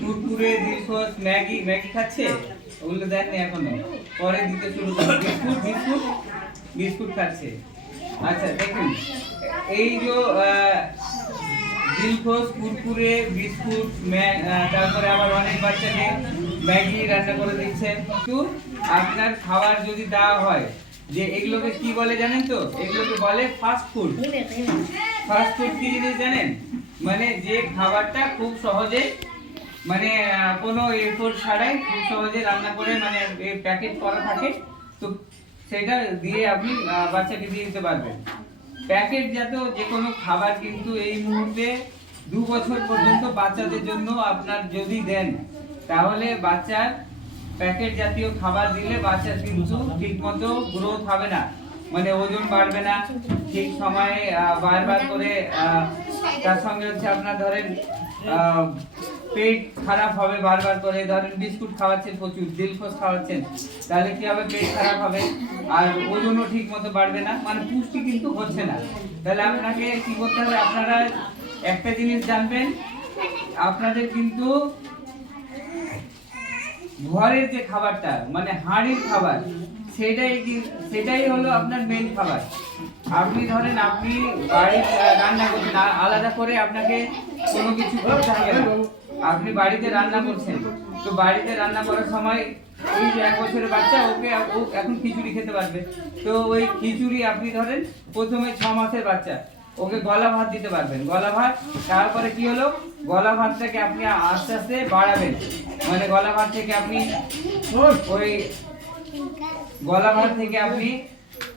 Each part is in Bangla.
কুরকুরে দিলখোশ ম্যাগি খাচ্ছে, ওগুলো দেননি এখনো, পরে দিতে শুরু করবে। বিস্কুট খাচ্ছে। আচ্ছা দেখুন, এই যে দিলখোশ, কুরকুরে, বিস্কুট, তারপরে আবার অনেক বাচ্চাকে ম্যাগি রান্না করে দিচ্ছে। কিন্তু আপনার খাবার যদি দেওয়া হয়, যে এগুলোকে কি বলে জানেন তো? এগুলোকে বলে ফাস্ট ফুড। ফাস্ট ফুড কি জিনিস জানেন? মানে যে খাবারটা খুব সহজে, মানে কোনো এফোর্ট ছাড়াই খুব সহজে রান্না করে, মানে প্যাকেট করা থাকে, তো সেটা দিয়ে আপনি বাচ্চাকে দিয়ে দিতে পারবেন। প্যাকেটজাত যে কোনো খাবার কিন্তু এই মুহূর্তে 2 বছর পর্যন্ত বাচ্চাদের জন্য আপনার যদি দেন, তাহলে বাচ্চার প্যাকেট জাতীয় খাবার দিলে বাচ্চার কিন্তু ঠিকমতো গ্রোথ হবে না, মানে ওজন বাড়বে না ঠিক সময়ে, বারবার করে তার সঙ্গে হচ্ছে আপনার ধরেন পেট খারাপ হবে বারবার করে। ধরেন বিস্কুট খাওয়াচ্ছেন প্রচুর, দিলখোশ খাওয়াচ্ছেন, তাহলে কি হবে? পেট খারাপ হবে, আর ওজনও ঠিক মতো বাড়বে না, মানে পুষ্টি কিন্তু হচ্ছে না। তাহলে আপনাকে কি করতে হবে? আপনারা একটা জিনিস জানবেন, আপনাদের কিন্তু ঘরের যে খাবারটা, মানে হাঁড়ির খাবার, সেটাই হলো আপনার মেন খাবার। আপনি ধরেন আপনি বাড়িতে রান্না করছেন, আলাদা করে আপনাকে কোনো কিছু করতে হবে না। আপনি বাড়িতে রান্না করছেন, তো বাড়িতে রান্না করার সময় ওই যে 1 বছরের বাচ্চা, ও এখন খিচুড়ি খেতে পারবে, তো ওই খিচুড়ি আপনি ধরেন প্রথমে 6 মাসের বাচ্চা, ওকে গলা ভাত দিতে পারবেন, গলা ভাত। তারপরে কি হলো? গলা ভাতটাকে আপনি আস্তে আস্তে বাড়াবেন, মানে গলা ভাত থেকে আপনি ওই গলা ভাত থেকে আপনি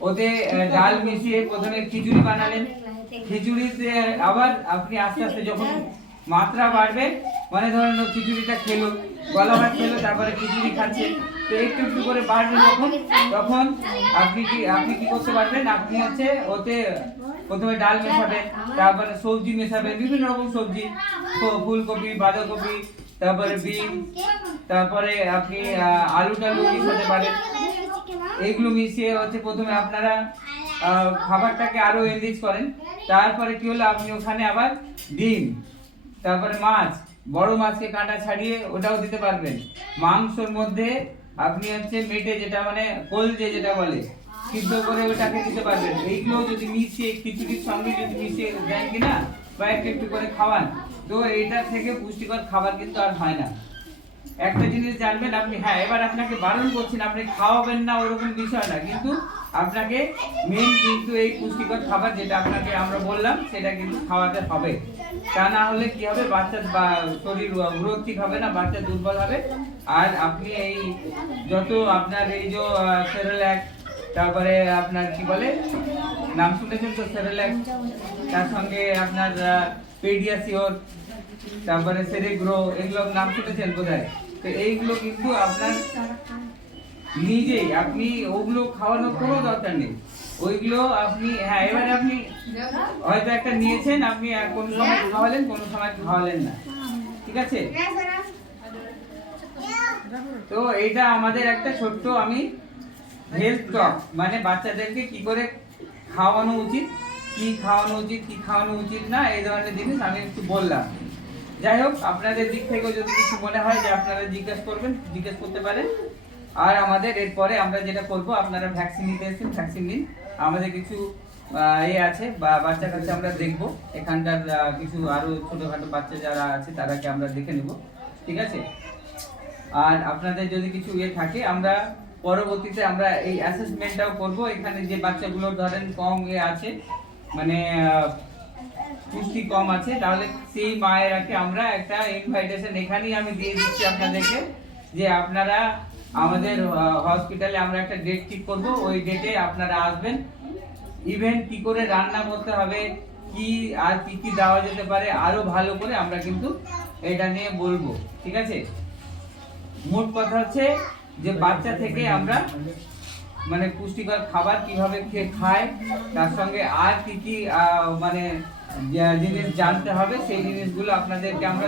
ওতে ডাল মিশিয়ে প্রথমে খিচুড়ি বানালেন। খিচুড়িতে আবার আপনি আস্তে আস্তে যখন মাত্রা বাড়বে, মানে ধরেন খিচুড়িটা খেলো, গলা ভাত খেলো, তারপরে খিচুড়ি খাচ্ছে, তো একটু একটু করে বাড়বে তখন আপনি কি করতে পারবেন? আপনি হচ্ছে ওতে প্রথমে ডাল মেশাবেন, তারপরে সবজি মেশাবেন, বিভিন্ন রকম সবজি, ফুলকপি, বাঁধাকপি, তারপরে বিন, তারপরে আপনি আলু টালু মিশাতে পারেন। এইগুলো মিশিয়ে হচ্ছে প্রথমে আপনারা খাবারটাকে আরো এনরিচ করেন। তারপরে কি হলো? আপনি ওখানে আবার ডিম, তারপরে মাছ, বড় মাছকে কাঁটা ছাড়িয়ে ওটাও দিতে পারবেন। মাংসর মধ্যে আপনি হচ্ছে মেটে, যেটা মানে কলজে যেটা বলে, সিদ্ধ করে ওটাকে দিতে পারবেন। এইগুলো যদি মিশিয়ে খিচুড়ির সঙ্গে যদি মিশিয়ে দেন কিনা, বা একটু করে খাওয়ান, তো এইটার থেকে পুষ্টিকর খাবার কিন্তু আর হয় না। একটা জিনিস জানবেন আপনি, হ্যাঁ এবার আপনাকে বারণ করছেন, আপনি খাওয়াবেন না ওরকম বিষয় না, কিন্তু আপনাকে মেন কিন্তু এই পুষ্টিকর খাবার যেটা আপনাকে আমরা বললাম, সেটা কিন্তু খাওয়াতে হবে। তা না হলে কি হবে? বাচ্চার শরীর গ্রোথ ঠিক হবে না, বাচ্চা দুর্বল হবে। আর আপনি এই যত আপনার এই যে সেরেল্যাক, তারপরে আপনার কি বলে, নাম শুনেছেন তো সেরেল্যাক, তার সঙ্গে আপনার পেডিয়াশিওর, তারপরে সেরেগ্রো, এগুলো নাম শুনেছেন বোধহয়। তো এইগুলো কিন্তু আপনার নিজেই, আপনি ওগুলো খাওয়ানোর কোনো দরকার নেই। ওইগুলো আপনি, হ্যাঁ এবারে আপনি হয়তো একটা নিয়েছেন, আপনি কোনো সময় খাওয়ালেন, কোনো সময় খাওয়ালেন না, ঠিক আছে? তো এইটা আমাদের একটা ছোট্ট আমি হেলথ টক, মানে বাচ্চাদেরকে কি করে খাওয়ানো উচিত, কি খাওয়ানো উচিত, কি খাওয়ানো উচিত না, এই ধরনের জিনিস আমি একটু বললাম। যাই হোক, আপনাদের দিক থেকেও যদি কিছু মনে হয় যে আপনারা জিজ্ঞেস করতে পারেন। আর আমাদের এরপরে আমরা যেটা করব, আপনারা ভ্যাকসিন নিতে এসেছেন, ভ্যাকসিন নিন। আমাদের কিছু আছে বা বাচ্চা কাছে আমরা দেখব, এখানকার কিছু আরো ছোটখাটো বাচ্চা যারা আছে তারাকে আমরা দেখে নেব, ঠিক আছে? আর আপনাদের যদি কিছু থাকে, আমরা পরবর্তীতে আমরা এই অ্যাসেসমেন্টটাও করব। এখানে যে বাচ্চাগুলোর ধরেন কম আছে, মানে পুষ্টি কম আছে, তাহলে সেই মায়েরাকে আমরা একটা ইনভাইটেশন এখানেই আমি দিয়ে দিচ্ছি আপনাদেরকে, যে আপনারা আমাদের হসপিটালে আমরা একটা ডেট ঠিক করব, ওই ডেটে আপনারা আসবেন। ইভেন্ট কি করে রান্না করতে হবে, কি আর কি দেওয়া যেতে পারে আরো ভালো করে আমরা কিন্তু এটা নিয়ে বলবো, ঠিক আছে? মোট কথা হচ্ছে যে বাচ্চা থেকে আমরা মানে পুষ্টিকর খাবার কিভাবে খায়, তার সঙ্গে আর কি মানে জিনিস জানতে হবে, সেই জিনিসগুলো আপনাদেরকে আমরা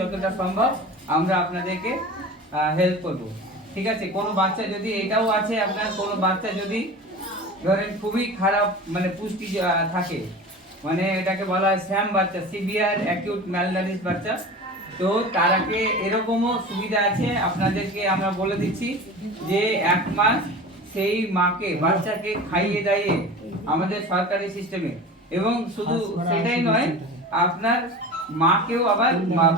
যতটা সম্ভব আমরা আপনাদেরকে হেল্প করব, ঠিক আছে? কোনো বাচ্চা যদি এটাও আছে, আপনার কোনো বাচ্চা যদি ধরেন খুবই খারাপ মানে পুষ্টি থাকে, মানে এটাকে বলা হয় স্যাম বাচ্চা, সিভিয়ার অ্যাকিউট ম্যালনারিশ বাচ্চা। তো তার আগে এরকমও সুবিধা আছে, আপনাদেরকে আমরা বলে দিচ্ছি যে 1 মাস সেই মাকে বাচ্চাকে খাইয়ে দাইয়ে আমাদের সরকারি সিস্টেমে, এবং শুধু সেটাই নয়, আপনার মাকেও আবার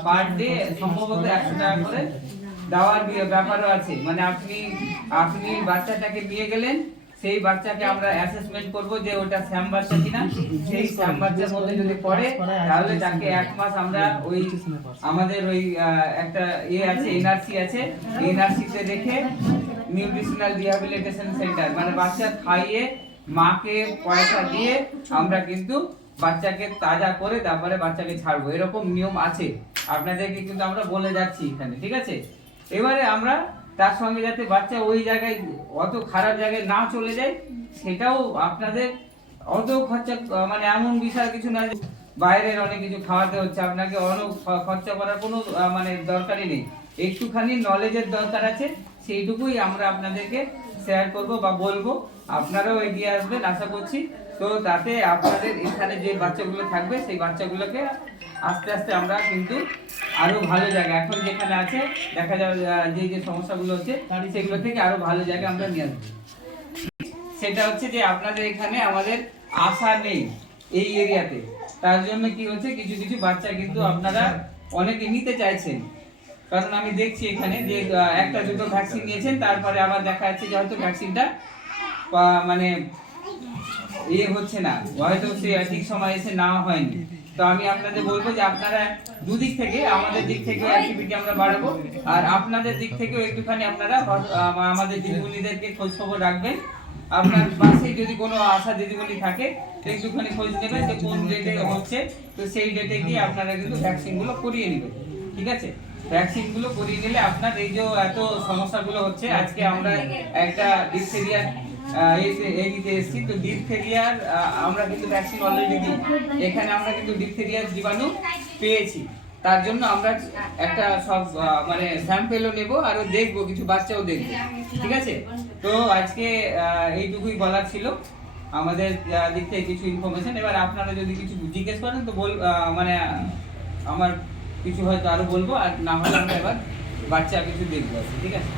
পার ডে সম্ভবত 100 টাকা করে দেওয়ার ব্যাপারও আছে। মানে আপনি বাচ্চাটাকে নিয়ে গেলেন, সেই বাচ্চাকে আমরা অ্যাসেসমেন্ট করব যে ওটা স্যাম বাচ্চা কিনা। সেই স্যাম বাচ্চার মধ্যে যদি পড়ে তাহলে তাকে 1 মাস আমরা ওই আমাদের ওই একটা আছে, এনআরসি আছে, এনআরসিতে রেখে নিউট্রিশনাল রিহ্যাবিলিটেশন সেন্টার, মানে বাচ্চা খাইয়ে মাকে পয়সা দিয়ে আমরা কিন্তু বাচ্চাকে তাজা করে তারপরে বাচ্চাকে ছাড়বো, এরকম নিয়ম আছে। আপনাদেরকে কিন্তু আমরা বলে যাচ্ছি এখানে, ঠিক আছে। এবারে আমরা তার সঙ্গে যাতে বাচ্চা ওই জায়গায় অত খারাপ জায়গায় না চলে যায়, সেটাও আপনাদের অত খরচা, মানে এমন বিশাল কিছু না বাইরের অনেক কিছু খাওয়াতে হচ্ছে আপনাকে, অনেক খরচা করার কোনো মানে দরকারই নেই। একটুখানি নলেজের দরকার আছে, সেইটুকুই আমরা আপনাদেরকে শেয়ার করব বা বলবো, আপনারাও এগিয়ে আসবেন আশা করছি। তো তাতে আপনাদের এখানে যে বাচ্চাগুলো থাকবে সেই বাচ্চাগুলোকে আস্তে আস্তে আমরা কিন্তু আরো ভালো জায়গা, এখন যেখানে আছে দেখা যাবে যে সমস্যাগুলো হচ্ছে সেগুলো থেকে আরো ভালো জায়গায় আমরা নিয়ে আসবো। সেটা হচ্ছে যে আপনাদের এখানে আমাদের আশা নেই এই এরিয়াতে, তার জন্য কি হচ্ছে কিছু কিছু বাচ্চা কিন্তু আপনারা অনেকে নিতে চাইছেন, কারণ আমি দেখছি এখানে যে একটা দুটো ভ্যাকসিন নিয়েছেন, তারপরে আবার দেখা যাচ্ছে যে হয়তো ভ্যাকসিনটা মানে হচ্ছে না, হয়তো সে ঠিক সময় এসে না হয়নি। তো আমি আপনাদের বলবো যে আপনারা দুদিক থেকে, আমাদের দিক থেকেও অ্যাক্টিভিটি আমরা বাড়াবো, আর আপনাদের দিক থেকেও একটুখানি আপনারা আমাদের দিদিমণিদেরকে খোঁজ খবর রাখবেন। আপনার পাশে যদি কোনো আশা দিদিমণি থাকে একটুখানি খোঁজ নেবেন যে কোন ডেটে হচ্ছে, তো সেই ডেটে গিয়ে আপনারা কিন্তু ভ্যাকসিনগুলো করিয়ে নেবেন, ঠিক আছে। ভ্যাকসিনগুলো করিয়ে নিলে আপনার এই যে এত সমস্যাগুলো হচ্ছে, আজকে আমরা একটা ডিপথেরিয়া নিতে এসেছি, তো ডিপথেরিয়ার আমরা কিন্তু ভ্যাকসিন অলরেডি দিই, এখানে আমরা কিন্তু ডিপথেরিয়ার জীবাণু পেয়েছি, তার জন্য আমরা একটা সব মানে স্যাম্পেলও নেব আর দেখবো, কিছু বাচ্চাও দেখবো, ঠিক আছে। তো আজকে এইটুকুই বলার ছিল আমাদের দিক থেকে কিছু ইনফরমেশন। এবার আপনারা যদি কিছু জিজ্ঞেস করেন তো মানে আমার কিছু হয়তো আরো বলবো, আর না হলে আমরা এবার বাচ্চা কিছু দেখবো, ঠিক আছে।